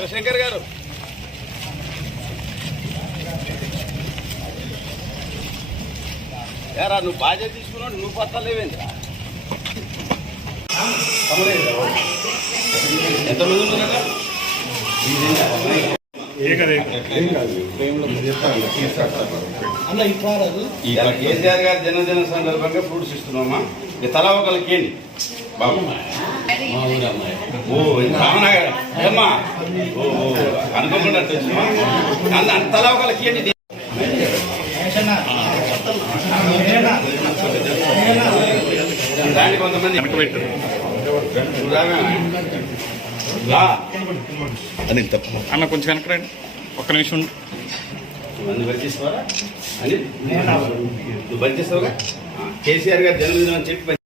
శివశంకర్ గారు. ఎరా నువ్వు బాధ్యత తీసుకున్నావు నువ్వు పత్తలేవేంద్రా ఎంతమంది ఉన్నారా కేసీఆర్ గారు జన్మదిన సందర్భంగా ఫ్రూట్స్ ఇస్తున్నామా? తల ఒకళ్ళకి ఏంటి బాబు. ఓ రామనగర్ అమ్మా అనుకోకుండా తెచ్చినా అంతలా దాన్ని కొంతమంది అని అన్న కొంచెం వెనక రండి ఒక్క నిమిషం ఉండు. మంది పనిచేస్తావా అని నువ్వు పనిచేస్తావుగా కేసీఆర్ గారు జన్మదినం అని చెప్పి